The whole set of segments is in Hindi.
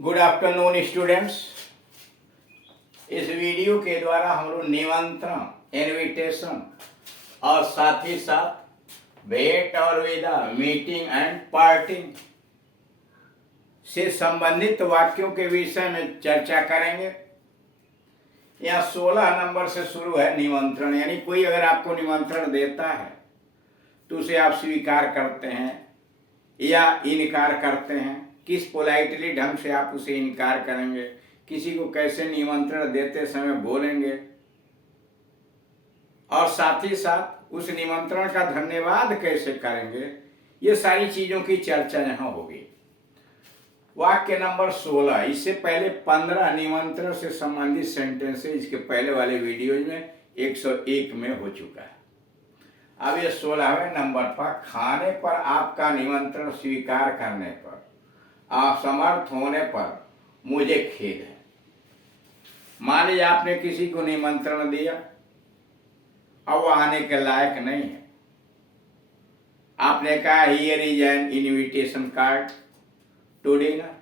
Good afternoon students. इस वीडियो के द्वारा हम लोग निमंत्रण, इनविटेशन और साथ ही साथ भेंट और विदा, मीटिंग एंड पार्टिंग से संबंधित वाक्यों के विषय में चर्चा करेंगे। यहाँ 16 नंबर से शुरू है निमंत्रण, यानी कोई अगर आपको निमंत्रण देता है तो उसे आप स्वीकार करते हैं या इनकार करते हैं। किस पोलाइटली ढंग से आप उसे इनकार करेंगे, किसी को कैसे निमंत्रण देते समय बोलेंगे, और साथ ही साथ उस निमंत्रण का धन्यवाद कैसे करेंगे, ये सारी चीजों की चर्चा यहाँ होगी। वाक्य नंबर 16। इससे पहले 15 निमंत्रण से संबंधित सेंटेंस इसके पहले वाले वीडियो में 101 में हो चुका है। अब ये 16वें नंबर पर, खाने पर आपका निमंत्रण स्वीकार करने पर, असमर्थ होने पर मुझे खेद है। मान लीजिए आपने किसी को निमंत्रण दिया और वह आने के लायक नहीं है। आपने कहा here is an invitation card to dinner,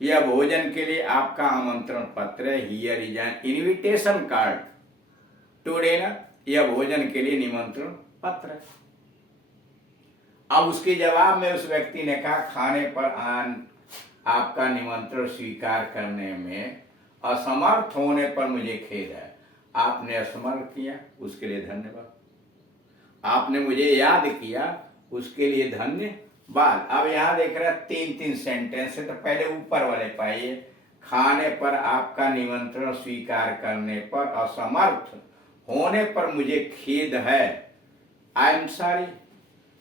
यह भोजन के लिए आपका आमंत्रण पत्र है। Here is an invitation card to dinner, यह भोजन के लिए निमंत्रण पत्र है। अब उसके जवाब में उस व्यक्ति ने कहा खाने पर आपका निमंत्रण स्वीकार करने में असमर्थ होने पर मुझे खेद है। आपने स्मरण किया, उसके लिए धन्यवाद। आपने मुझे याद किया, उसके लिए धन्यवाद। अब यहाँ देख रहे हैं 3-3 सेंटेंस है, तो पहले ऊपर वाले पाइए। खाने पर आपका निमंत्रण स्वीकार करने पर असमर्थ होने पर मुझे खेद है। I am sorry,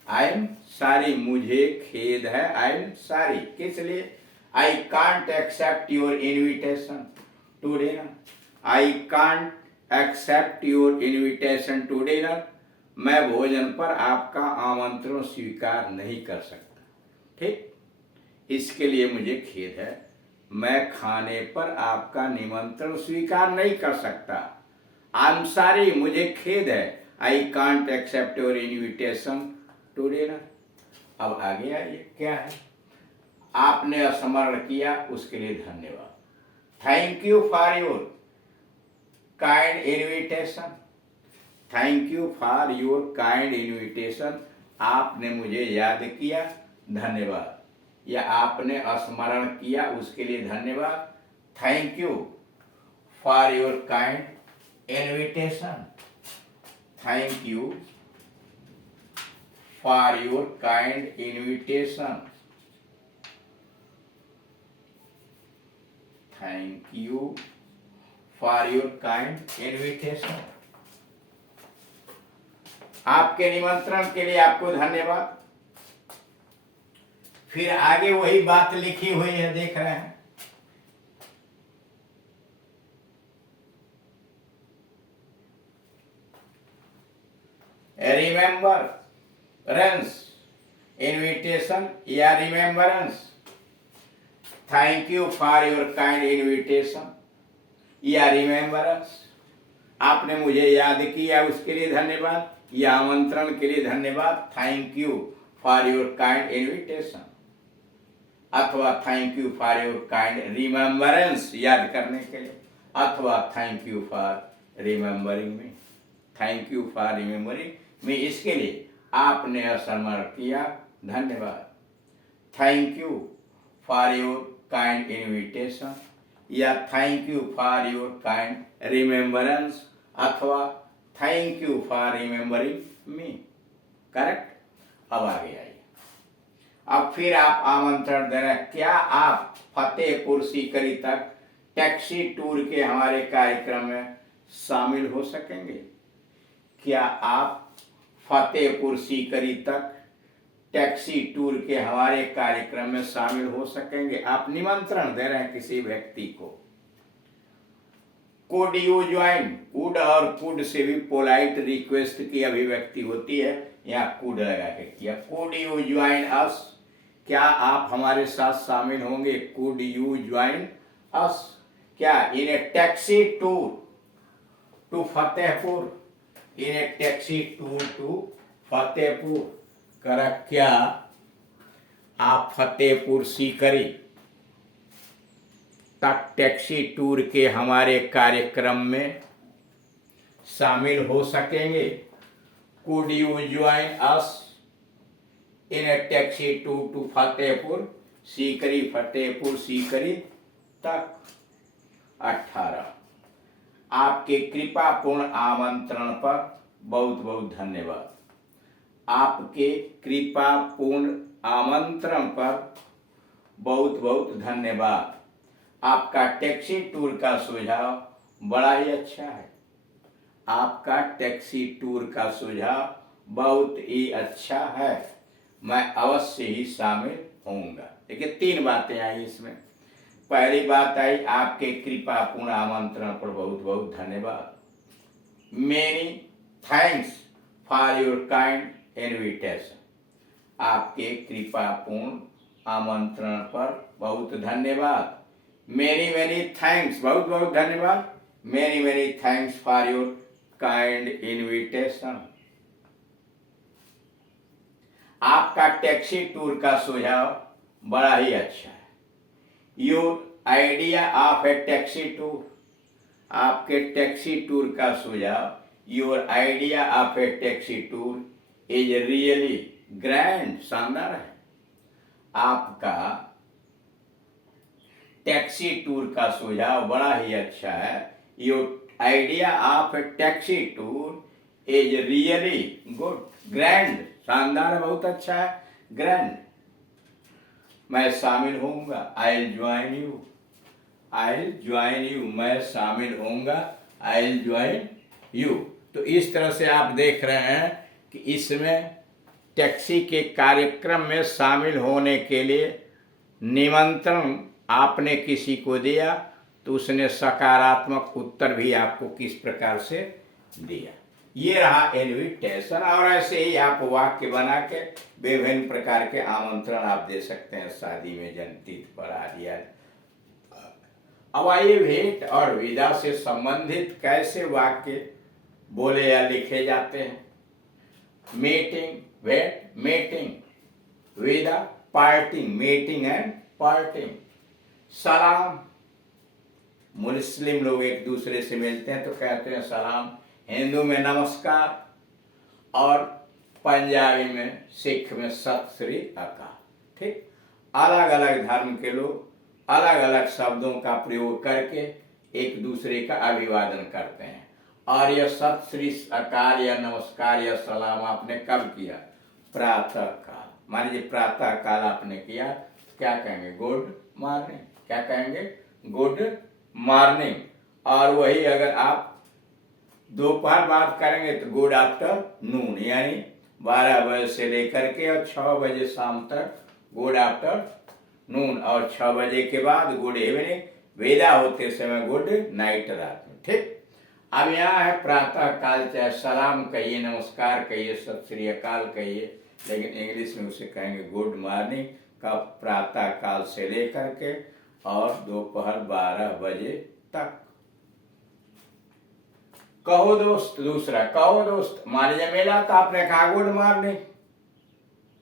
I am sorry, मुझे खेद है। आई एम सॉरी किस लिए? I can't accept your invitation to dinner. I can't accept your invitation to dinner, मैं भोजन पर आपका आमंत्रण स्वीकार नहीं कर सकता। ठीक, इसके लिए मुझे खेद है। मैं खाने पर आपका निमंत्रण स्वीकार नहीं कर सकता। आई एम सॉरी, मुझे खेद है। I can't accept your invitation to dinner. अब आगे आइए, क्या है? आपने स्मरण किया, उसके लिए धन्यवाद। Thank you for your kind invitation. Thank you for your kind invitation, आपने मुझे याद किया, धन्यवाद। या आपने स्मरण किया, उसके लिए धन्यवाद। Thank you for your kind invitation. Thank you for your kind invitation. Thank you for your kind invitation. आपके निमंत्रण के लिए आपको धन्यवाद। फिर आगे वही बात लिखी हुई है, देख रहे हैं। रिमेंबर इन्विटेशन या remembrance. Thank you for your kind invitation या रिमेम्बरेंस, आपने मुझे याद किया, उसके लिए धन्यवाद। या आमंत्रण के लिए धन्यवाद। Thank you for your kind invitation, अथवा thank you for your kind remembrance, याद करने के लिए, अथवा thank you for remembering me. Thank you for remembering me, इसके लिए आपने स्मरण किया, धन्यवाद। Thank you for your kind invitation या thank you for your kind remembrance, अथवा thank you for remembering me. Correct. अब आगे आइए। अब फिर आप आमंत्रण दे रहे हैं। क्या आप फतेहपुर सीकरी तक टैक्सी टूर के हमारे कार्यक्रम में शामिल हो सकेंगे? क्या आप फतेहपुर सीकरी तक टैक्सी टूर के हमारे कार्यक्रम में शामिल हो सकेंगे? आप निमंत्रण दे रहे हैं किसी व्यक्ति को। कुड यू ज्वाइन, कुड और कुड से भी पोलाइट रिक्वेस्ट की अभिव्यक्ति होती है, यहाँ कुड लगा के किया। कुड यू ज्वाइन अस, क्या आप हमारे साथ शामिल होंगे? कुड यू ज्वाइन अस, क्या in a taxi tour to Fatehpur, in a taxi tour to Fatehpur. करा क्या आप फतेहपुर सीकरी तक टैक्सी टूर के हमारे कार्यक्रम में शामिल हो सकेंगे? Could you join us in a taxi tour to Fatehpur Sikri, Fatehpur Sikri तक? 18। आपके कृपापूर्ण आमंत्रण पर बहुत बहुत धन्यवाद। आपके कृपापूर्ण आमंत्रण पर बहुत बहुत धन्यवाद। आपका टैक्सी टूर का सुझाव बड़ा ही अच्छा है। आपका टैक्सी टूर का सुझाव बहुत ही अच्छा है, मैं अवश्य ही शामिल होऊंगा। देखिए 3 बातें आई इसमें। पहली बात आई आपके कृपापूर्ण आमंत्रण पर बहुत बहुत धन्यवाद। Many thanks for your kind invitation. आपके कृपापूर्ण आमंत्रण पर बहुत धन्यवाद। मेनी मेनी थैंक्स, बहुत बहुत धन्यवाद। Many many thanks for your kind invitation. आपका टैक्सी टूर का सुझाव बड़ा ही अच्छा है। Your idea of A taxi tour. आपके टैक्सी टूर का सुझाव, your idea of A taxi tour is really grand, शानदार है। आपका टैक्सी टूर का सुझाव बड़ा ही अच्छा है। Your idea of A taxi tour is really good, grand, शानदार है, बहुत अच्छा है, ग्रैंड। मैं शामिल होऊंगा, I will join you. I will join you, मैं शामिल होऊंगा, आई विल ज्वाइन यू। तो इस तरह से आप देख रहे हैं कि इसमें टैक्सी के कार्यक्रम में शामिल होने के लिए निमंत्रण आपने किसी को दिया तो उसने सकारात्मक उत्तर भी आपको किस प्रकार से दिया। ये रहा इनविटेशन। और ऐसे ही आप वाक्य बना के विभिन्न प्रकार के आमंत्रण आप दे सकते हैं, शादी में, जन्मतिथि पर आदि आदि। अब आइए भेंट और विदा से संबंधित कैसे वाक्य बोले या लिखे जाते हैं। मीटिंग, भेंट, मीटिंग, विदा, पार्टिंग, मीटिंग एंड पार्टिंग। सलाम, मुस्लिम लोग एक दूसरे से मिलते हैं तो कहते हैं सलाम, हिंदू में नमस्कार और पंजाबी में, सिख में सत श्री अकाल। ठीक, अलग अलग धर्म के लोग अलग अलग शब्दों का प्रयोग करके एक दूसरे का अभिवादन करते हैं। और यह सत श्री अकाल या नमस्कार या सलाम आपने कब किया? प्रातः काल। मान लीजिए प्रातः काल आपने किया, क्या कहेंगे? Good morning. क्या कहेंगे? Good morning. और वही अगर आप दोपहर बात करेंगे तो गुड आफ्टरनून, यानी 12 बजे से लेकर के और 6 बजे शाम तक गुड आफ्टरनून, और 6 बजे के बाद गुड इवनिंग, विदा होते समय गुड नाइट, रात में। ठीक, अब यहाँ है प्रातः काल, चाहे सलाम कहिए, नमस्कार कहिए, सत श्री अकाल कहिए, लेकिन इंग्लिश में उसे कहेंगे गुड मॉर्निंग का प्रातः काल से लेकर के और दोपहर 12 बजे तक। कहो दोस्त, दूसरा कहो दोस्त। मान लीजिए मिला तो आपने कहा गुड मॉर्निंग,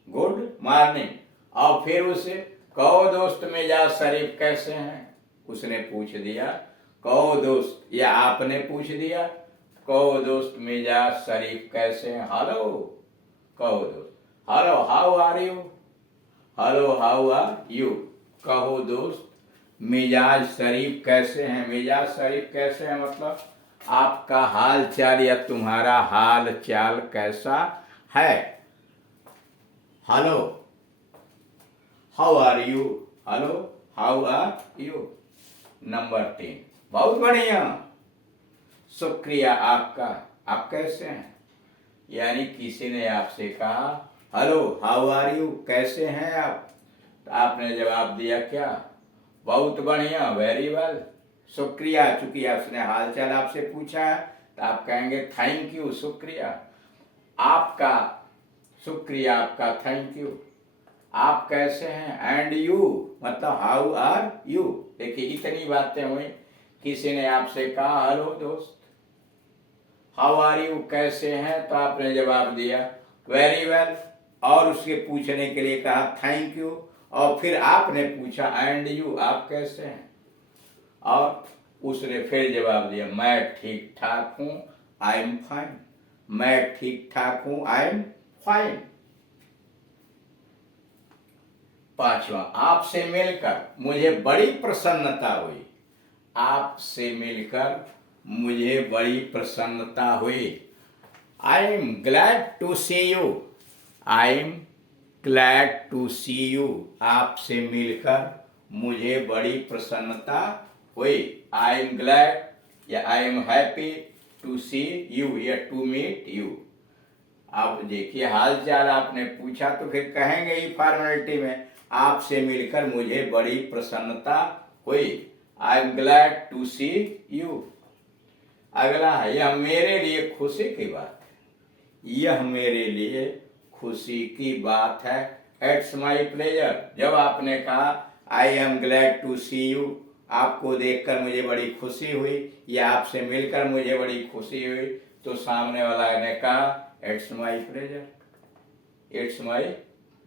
गुड मॉर्निंग। और फिर उसे कहो दोस्त मिजाज शरीफ कैसे हैं, उसने पूछ दिया। कहो दोस्त, या आपने पूछ दिया, कहो दोस्त मिजाज शरीफ कैसे हैं। हेलो, कहो दोस्त, hello how are you, hello how are you. कहो दोस्त मिजाज शरीफ कैसे हैं। मिजाज शरीफ कैसे हैं मतलब आपका हाल चाल या तुम्हारा हाल चाल कैसा है। Hello how are you, hello how are you. Number 3, बहुत बढ़िया, शुक्रिया आपका, आप कैसे हैं। यानी किसी ने आपसे कहा हेलो हाउ आर यू, कैसे हैं आप, तो आपने जवाब दिया क्या? बहुत बढ़िया, वेरी वेल, शुक्रिया। चूंकि उसने हालचाल आपसे पूछा है तो आप कहेंगे थैंक यू, शुक्रिया आपका, शुक्रिया आपका, थैंक यू। आप कैसे हैं, एंड यू मतलब हाउ आर यू। देखिए इतनी बातें हुई। किसी ने आपसे कहा हेलो दोस्त, हाउ आर यू, कैसे हैं, तो आपने जवाब दिया वेरी वेल, और उसके पूछने के लिए कहा थैंक यू, और फिर आपने पूछा एंड यू, आप कैसे हैं। और उसने फिर जवाब दिया, मैं ठीक ठाक हूँ, आई एम फाइन। मैं ठीक ठाक हूँ, आई एम फाइन। पांचवा, आपसे मिलकर मुझे बड़ी प्रसन्नता हुई। आपसे मिलकर मुझे बड़ी प्रसन्नता हुई। I am glad to see you. I am glad to see you. आपसे मिलकर मुझे बड़ी प्रसन्नता हुई। आई एम ग्लैड या I am happy to see you या टू मीट यू। आप देखिए, हाल चाल आपने पूछा तो फिर कहेंगे ही फॉर्मेलिटी में, आपसे मिलकर मुझे बड़ी प्रसन्नता हुई। I am glad to see you. अगला है, यह मेरे लिए खुशी की बात है। यह मेरे लिए खुशी की बात है। It's my pleasure. जब आपने कहा I am glad to see you, आपको देखकर मुझे बड़ी खुशी हुई या आपसे मिलकर मुझे बड़ी खुशी हुई, तो सामने वाला ने कहा it's my pleasure. It's my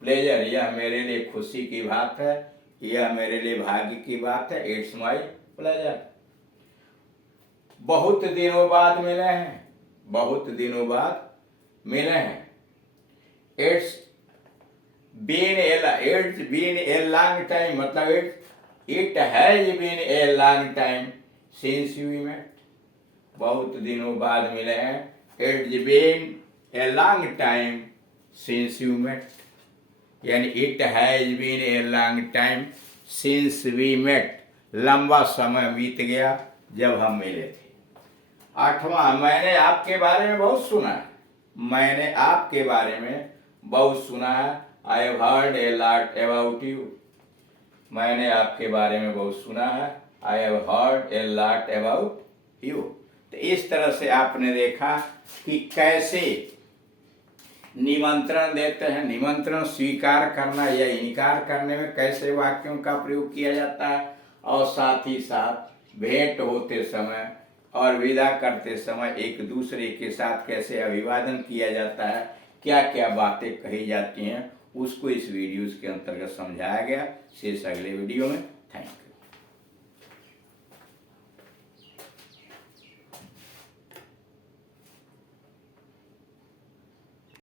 pleasure, यह मेरे लिए खुशी की बात है, यह मेरे लिए भाग्य की बात है। It's my pleasure. बहुत दिनों बाद मिले हैं। बहुत दिनों बाद मिले हैं। It's been a long time, मतलब it has been a long time since we met. बहुत दिनों बाद मिले हैं। It's been a long time since you met, यानी it has been a long time since we met. लंबा समय बीत गया जब हम मिले थे। आठवां, मैंने आपके बारे में बहुत सुना है। मैंने आपके बारे में बहुत सुना है। I have heard a lot about you. मैंने आपके बारे में बहुत सुना है। I have heard a lot about you. तो इस तरह से आपने देखा कि कैसे निमंत्रण देते हैं, निमंत्रण स्वीकार करना या इनकार करने में कैसे वाक्यों का प्रयोग किया जाता है, और साथ ही साथ भेंट होते समय और विदा करते समय एक दूसरे के साथ कैसे अभिवादन किया जाता है, क्या क्या बातें कही जाती हैं, उसको इस वीडियोस के अंतर्गत समझाया गया। शेष अगले वीडियो में। Thank you.